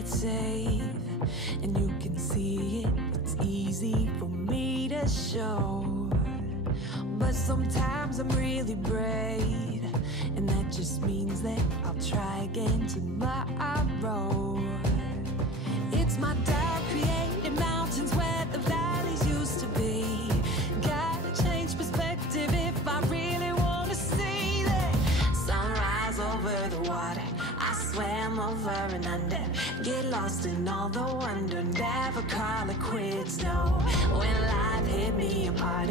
it's safe, and you can see it. It's easy for me to show, but sometimes I'm really brave, and that just means that I'll try again tomorrow. It's my doubt created mountains where the valleys used to be. Gotta change perspective if I really wanna see that sunrise over the water. I swam over and under, get lost in all the wonder, never call it quits, no. When life hit me apart,